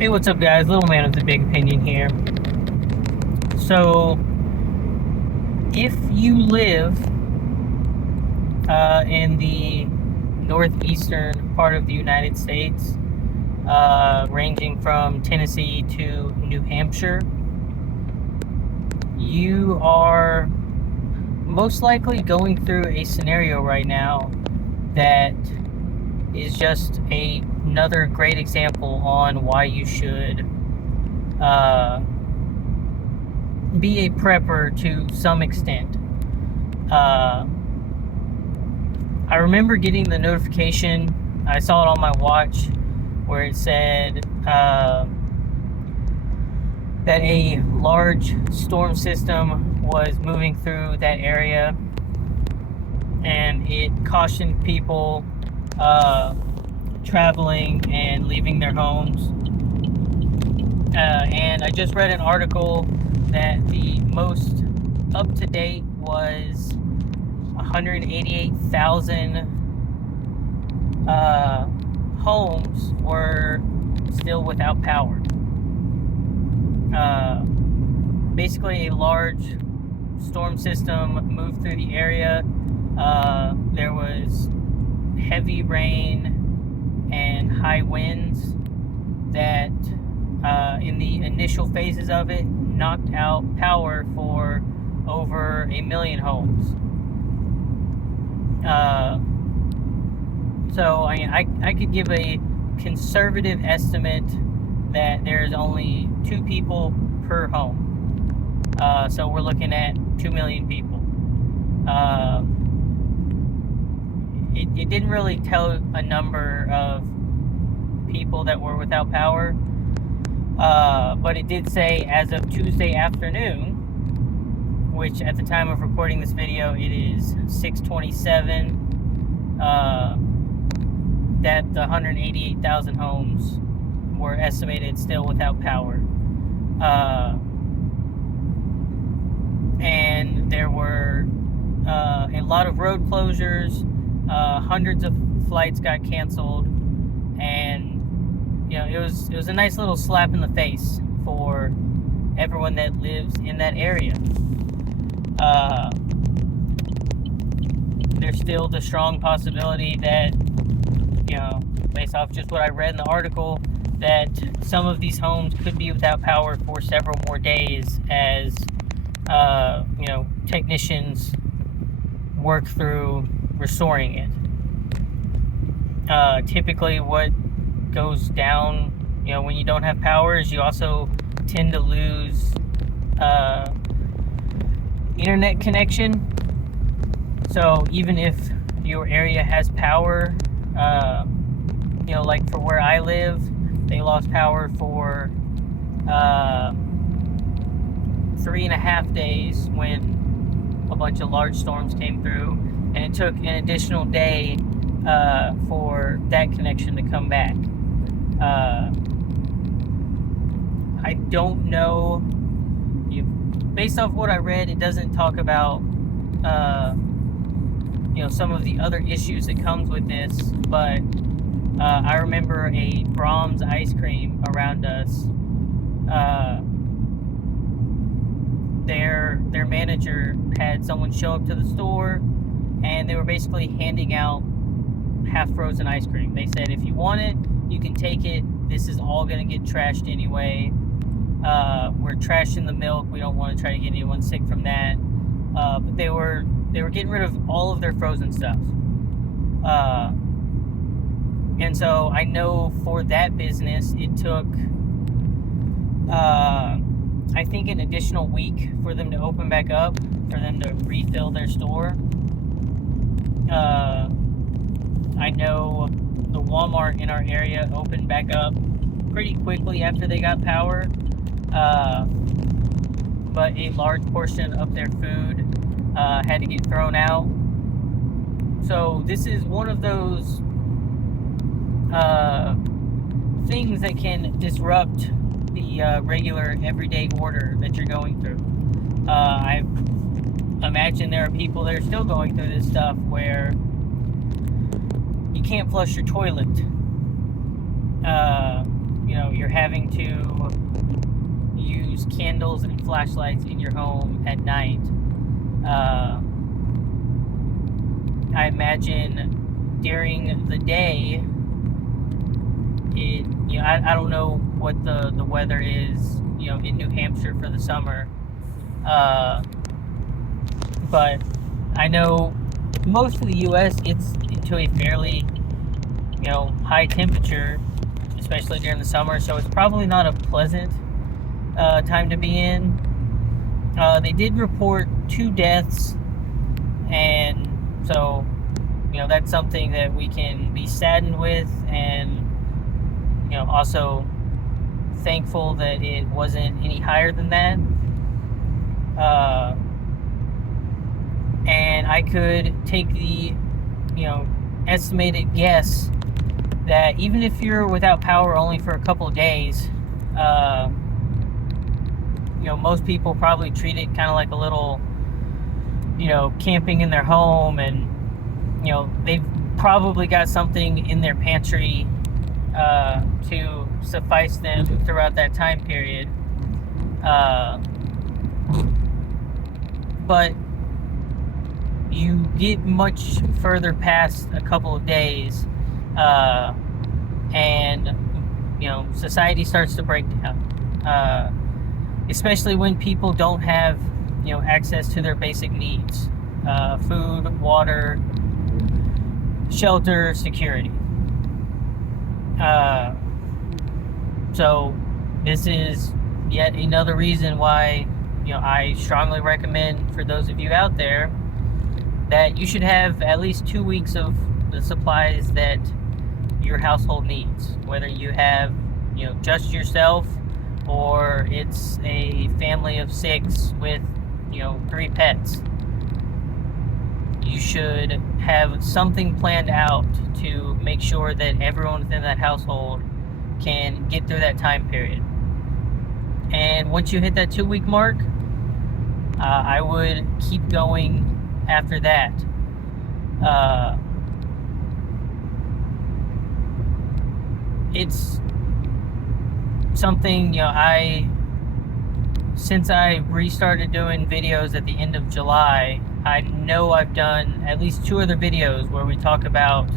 Hey, what's up, guys? Little man with a big opinion here. So, if you live in the northeastern part of the United States, ranging from Tennessee to New Hampshire, you are most likely going through a scenario right now that is just another great example on why you should be a prepper to some extent. I remember getting the notification, I saw it on my watch, where it said that a large storm system was moving through that area, and it cautioned people traveling and leaving their homes. And I just read an article that the most up-to-date was 188,000 homes were still without power. Basically, a large storm system moved through the area. There was heavy rain and high winds that in the initial phases of it knocked out power for over 1 million homes. So I could give a conservative estimate that there's only 2 people per home. So we're looking at 2 million people. It didn't really tell a number of people that were without power, but it did say as of Tuesday afternoon, which at the time of recording this video, it is 6:27, that the 188,000 homes were estimated still without power. And there were a lot of road closures, hundreds of flights got canceled, and it was a nice little slap in the face for everyone that lives in that area. There's still the strong possibility that, based off just what I read in the article, that some of these homes could be without power for several more days as, technicians work through restoring it. Typically what goes down, when you don't have power is you also tend to lose internet connection. So even if your area has power, like for where I live, they lost power for 3.5 days when a bunch of large storms came through, and it took an additional day for that connection to come back. I don't know. Based off what I read, it doesn't talk about some of the other issues that comes with this, but I remember a Brahms ice cream around us. Their manager had someone show up to the store, and they were basically handing out half-frozen ice cream. They said, if you want it, you can take it. This is all going to get trashed anyway. We're trashing the milk. We don't want to try to get anyone sick from that. But they were getting rid of all of their frozen stuff. And so I know for that business, it took, I think, an additional week for them to open back up, for them to refill their store. I know the Walmart in our area opened back up pretty quickly after they got power, but a large portion of their food had to get thrown out. So this is one of those things that can disrupt the regular everyday order that you're going through. I imagine there are people that are still going through this stuff where you can't flush your toilet. You're having to use candles and flashlights in your home at night. I imagine during the day, I don't know what the weather is, in New Hampshire for the summer. But I know most of the U.S. gets into a fairly, high temperature, especially during the summer. So it's probably not a pleasant time to be in. They did report 2 deaths, and so, that's something that we can be saddened with, and, also thankful that it wasn't any higher than that. And I could take the, estimated guess that even if you're without power only for a couple of days, most people probably treat it kind of like a little, camping in their home, and, they've probably got something in their pantry to suffice them throughout that time period. But you get much further past a couple of days, and society starts to break down, especially when people don't have access to their basic needs: food, water, shelter, security. So this is yet another reason why I strongly recommend, for those of you out there, that you should have at least 2 weeks of the supplies that your household needs, whether you have just yourself, or it's a family of 6 with 3 pets. You should have something planned out to make sure that everyone within that household can get through that time period. And once you hit that 2-week mark, I would keep going after that. It's something, since I restarted doing videos at the end of July, I know I've done at least 2 other videos where we talk about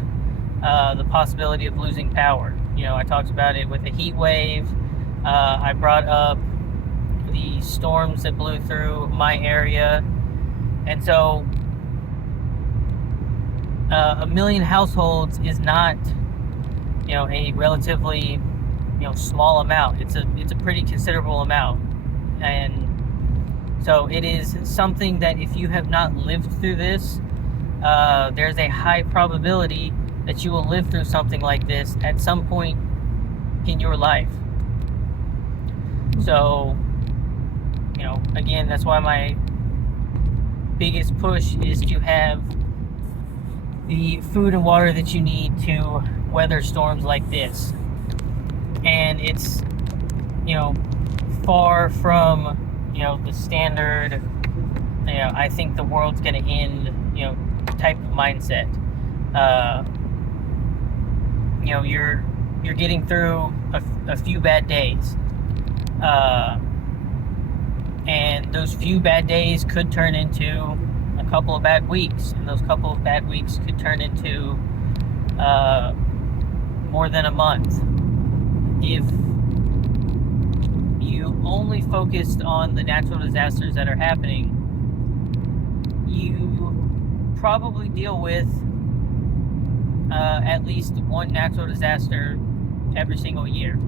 the possibility of losing power. I talked about it with a heat wave. I brought up the storms that blew through my area. And so 1 million households is not, a relatively, small amount. It's a pretty considerable amount. And so it is something that if you have not lived through this, there's a high probability that you will live through something like this at some point in your life. So, again, that's why my biggest push is to have the food and water that you need to weather storms like this. And it's, far from, the standard, I think the world's going to end, type of mindset. You're getting through a few bad days. And those few bad days could turn into a couple of bad weeks, and those couple of bad weeks could turn into more than a month. If you only focused on the natural disasters that are happening, you probably deal with at least one natural disaster every single year.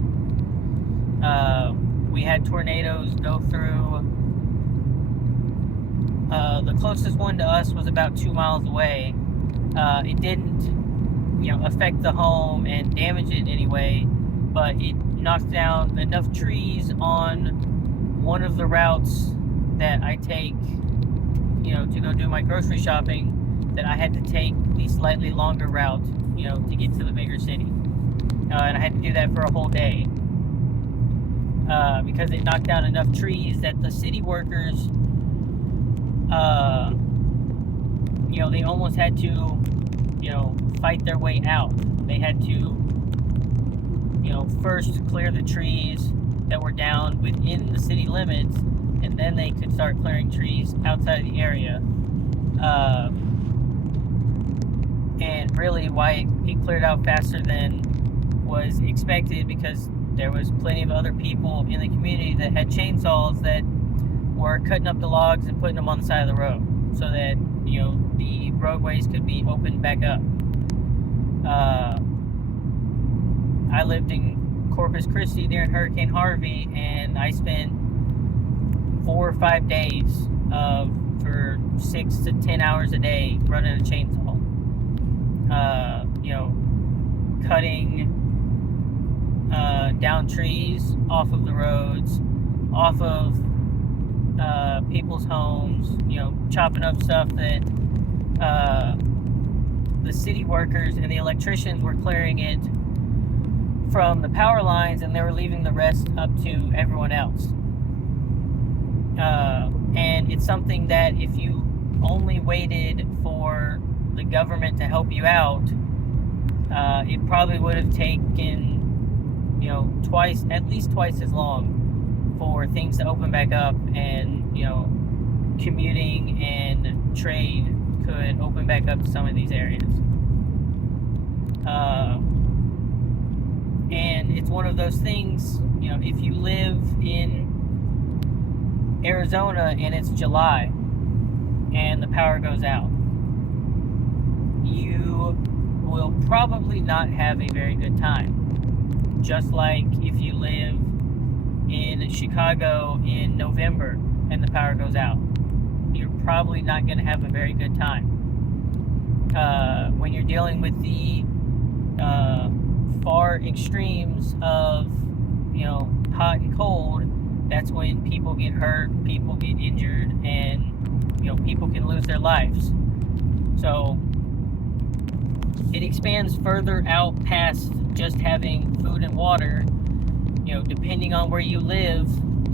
We had tornadoes go through. The closest one to us was about 2 miles away. It didn't, affect the home and damage it in any way, but it knocked down enough trees on one of the routes that I take, to go do my grocery shopping, that I had to take the slightly longer route, to get to the bigger city. And I had to do that for a whole day. Because it knocked down enough trees that the city workers, they almost had to, fight their way out. They had to, first clear the trees that were down within the city limits, and then they could start clearing trees outside of the area. And really why it cleared out faster than was expected, because there was plenty of other people in the community that had chainsaws that were cutting up the logs and putting them on the side of the road so that the roadways could be opened back up. I lived in Corpus Christi during Hurricane Harvey, and I spent 4 or 5 days for 6 to 10 hours a day running a chainsaw, cutting down trees off of the roads, off of people's homes, chopping up stuff that the city workers and the electricians were clearing it from the power lines, and they were leaving the rest up to everyone else. And it's something that if you only waited for the government to help you out, it probably would have taken at least twice as long for things to open back up, and commuting and trade could open back up to some of these areas. And it's one of those things, if you live in Arizona and it's July and the power goes out, you will probably not have a very good time. Just like if you live in Chicago in November and the power goes out, you're probably not going to have a very good time. When you're dealing with the far extremes of hot and cold, that's when people get hurt, people get injured, and people can lose their lives. So it expands further out past just having food and water. Depending on where you live,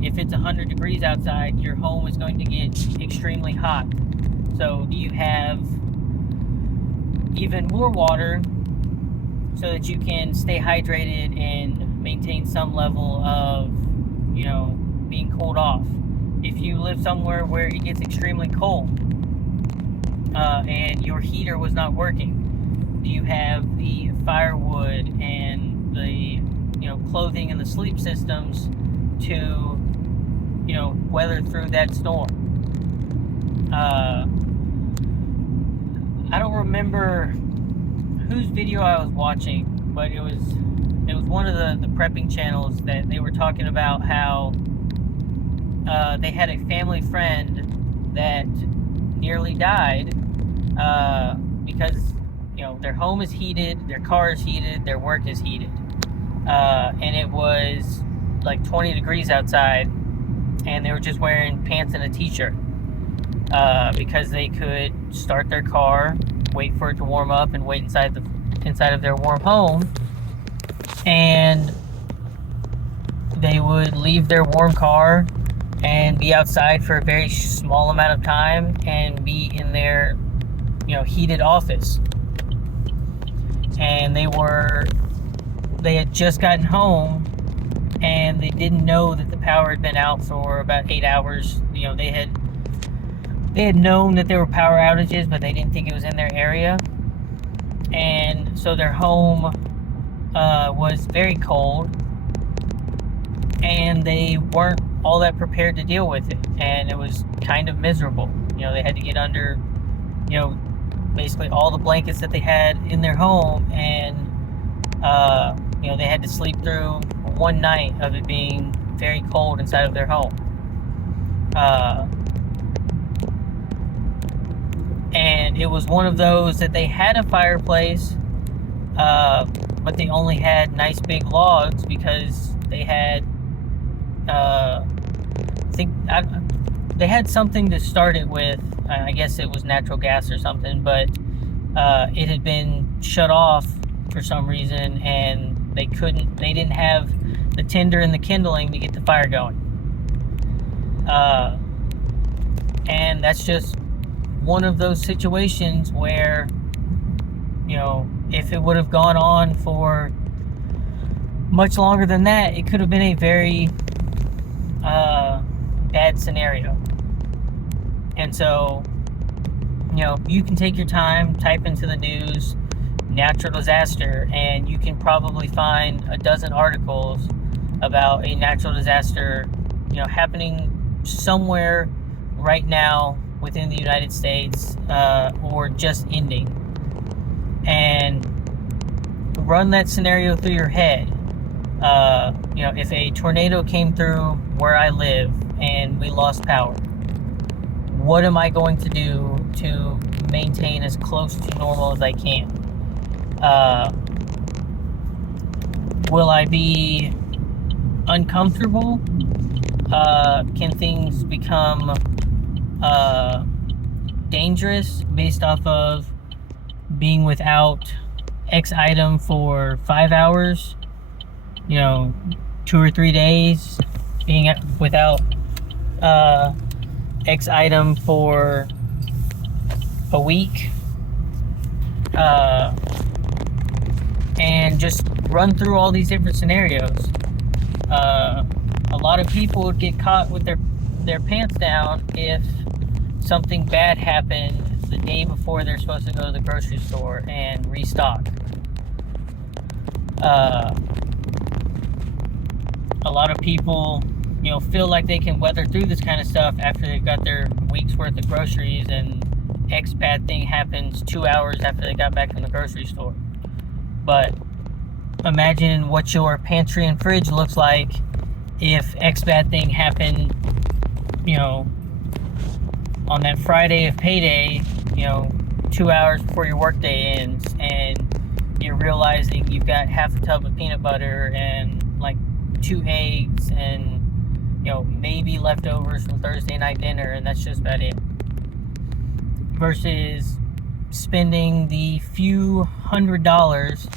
if it's 100 degrees outside, your home is going to get extremely hot. So do you have even more water so that you can stay hydrated and maintain some level of being cooled off? If you live somewhere where it gets extremely cold and your heater was not working, do you have the firewood and the clothing and the sleep systems to weather through that storm? I don't remember whose video I was watching, but it was one of the prepping channels that they were talking about how they had a family friend that nearly died because their home is heated, their car is heated, their work is heated, and it was like 20 degrees outside, and they were just wearing pants and a t-shirt because they could start their car, wait for it to warm up, and wait inside of their warm home, and they would leave their warm car and be outside for a very small amount of time and be in their heated office. And they had just gotten home, and they didn't know that the power had been out for about 8 hours. They had known that there were power outages, but they didn't think it was in their area. And so their home was very cold, and they weren't all that prepared to deal with it, and it was kind of miserable. They had to get under basically all the blankets that they had in their home, and they had to sleep through one night of it being very cold inside of their home. And it was one of those that they had a fireplace, but they only had nice big logs because they had they had something to start it with. I guess it was natural gas or something, but it had been shut off for some reason, and they didn't have the tinder and the kindling to get the fire going. And that's just one of those situations where, if it would have gone on for much longer than that, it could have been a very bad scenario. And so, you can take your time, type into the news natural disaster, and you can probably find a dozen articles about a natural disaster, happening somewhere right now within the United States, or just ending. And run that scenario through your head. If a tornado came through where I live and we lost power, what am I going to do to maintain as close to normal as I can? Will I be uncomfortable? Can things become dangerous based off of being without X item for 5 hours? 2 or 3 days, being without X item for a week, and just run through all these different scenarios. A lot of people would get caught with their pants down if something bad happened the day before they're supposed to go to the grocery store and restock. A lot of people, feel like they can weather through this kind of stuff after they've got their week's worth of groceries, and X bad thing happens 2 hours after they got back from the grocery store. But imagine what your pantry and fridge looks like if X bad thing happened, on that Friday of payday, 2 hours before your workday ends, and you're realizing you've got half a tub of peanut butter and like 2 eggs and maybe leftovers from Thursday night dinner, and that's just about it. Versus spending the few $100s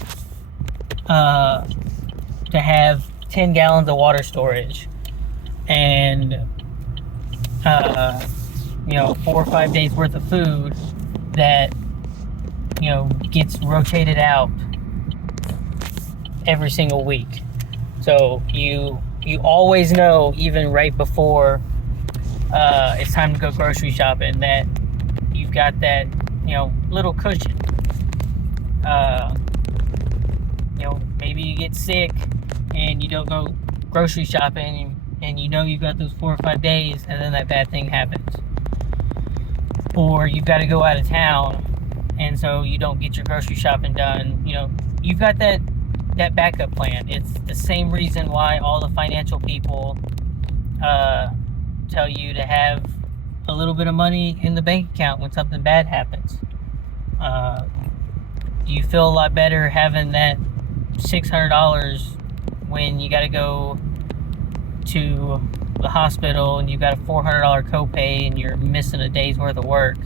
to have 10 gallons of water storage and 4 or 5 days worth of food that gets rotated out every single week. So you always know, even right before it's time to go grocery shopping, that you've got that little cushion. Maybe you get sick and you don't go grocery shopping, and you've got those 4 or 5 days, and then that bad thing happens. Or you've got to go out of town, and so you don't get your grocery shopping done. You've got that backup plan. It's the same reason why all the financial people tell you to have a little bit of money in the bank account when something bad happens. You feel a lot better having that $600 when you got to go to the hospital and you've got a $400 copay and you're missing a day's worth of work.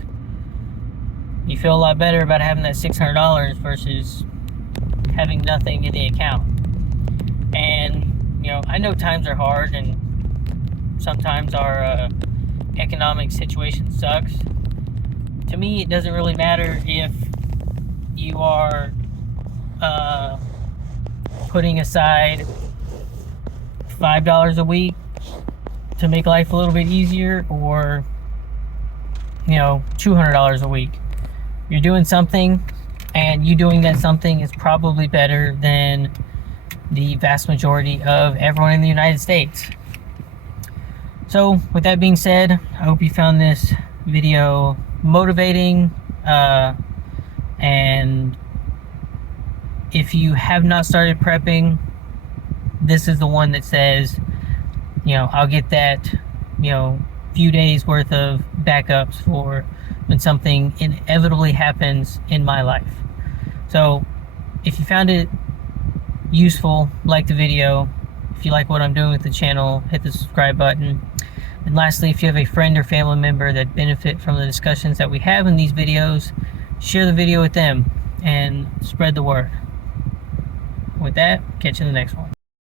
You feel a lot better about having that $600 versus having nothing in the account. And I know times are hard, and sometimes our economic situation sucks. To me, it doesn't really matter if you are putting aside $5 a week to make life a little bit easier, or $200 a week. You're doing something, and you doing that something is probably better than the vast majority of everyone in the United States. So with that being said, I hope you found this video motivating, and if you have not started prepping, this is the one that says, I'll get that, few days worth of backups for when something inevitably happens in my life. So if you found it useful, like the video. If you like what I'm doing with the channel, hit the subscribe button. And lastly, if you have a friend or family member that benefit from the discussions that we have in these videos, share the video with them and spread the word. With that, catch you in the next one.